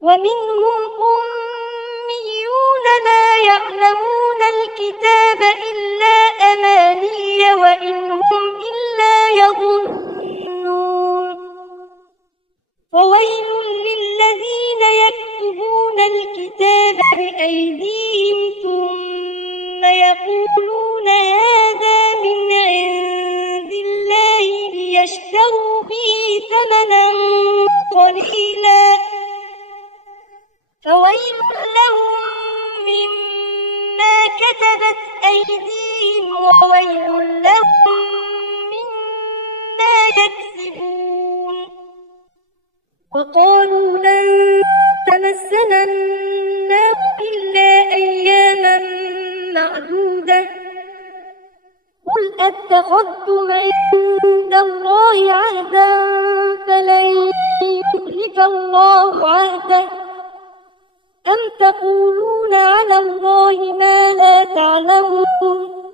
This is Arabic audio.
ومنهم أميون لا يعلمون الكتاب إلا أماني وإن هم إلا يظنون فويل للذين يكتبون الكتاب بأيديهم ثم يقولون هذا من عند الله ليشتروا به ثمنا قليلا فويل لهم مما كتبت أيديهم وويل لهم مما يكسبون وقالوا لن تمسنا النار إلا أياما معدودة قل أتخذتم عند الله عهدا فلن يخلف الله عهده أم تقولون على الله ما لا تعلمون